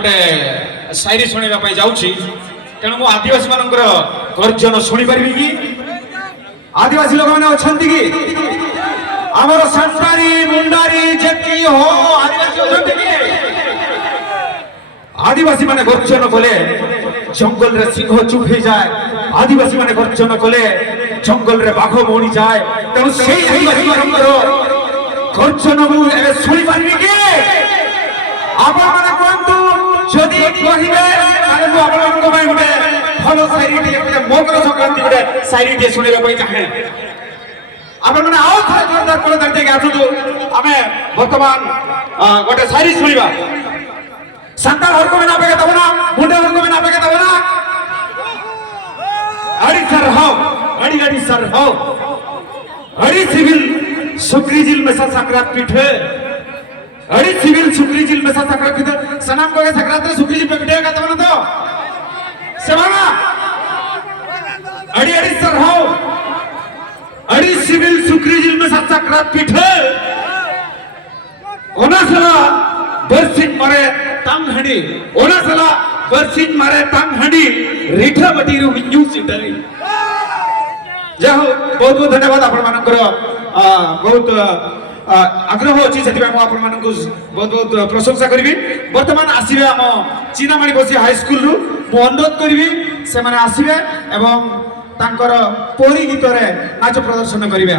गोटे शायरी शुणा जाऊँगी तेणु मु आदिवासी मानकर गर्जन शुणी पारि कि आदिवासी लोक मैंने अच्छा कि आमर संतारी मुंडारी जेती हो आदिवासी अच्छा कि आदिवासी माने गर्जन कले जंगल रे सिंह चुप हो जाए आदिवासी माने गर्जन कले जंगल रे बाघ मौनी जाए तेणु से आदिवासी मानकर गर्जन को शुणी पारि कि आपण माने कहतु जदि कहिबे ताले मु आपण मानक पय गोटे भलो शायरी गोटे मकर संक्रांति गोटे शायरी शुणिबा पय चाहे आपण माने आओ थोड़ा जोरदार कोन दर्जे के आसु आमे वर्तमान गोटे शायरी शुणिबा संताल हरको में नापे के तबना मुंडे हरको में नापे के तबना अड़ी सर हो अड़ी सर हो अड़ी सिविल सुक्री जिल में संक्रांत पीठे अड़ी सिविल सुक्री जिल में संक्रांत पीठे सनाम को के संक्रांत सुक्री जिल पे पीठे का तबना तो सेवाना अड़ी सर हो अड़ी सिविल सुक्री जिल में संक्रांत पीठे ओना सला बरसिन मारे टांग हंडी ओना सला बरसिन मारे टांग हंडी रिठा बटी रु विन्यू सिटरी जय हो बहुत बहुत धन्यवाद आपण मानकर बहुत आग्रह अच्छी से आपण मानक बहुत बहुत प्रशंसा करी वर्तमान आसवे आम चीनामाणी बसी हाई स्कूल रु मु अनुरोध करी से आसवे एवं तांकर पोरी गीत रे नाच प्रदर्शन करेंगे।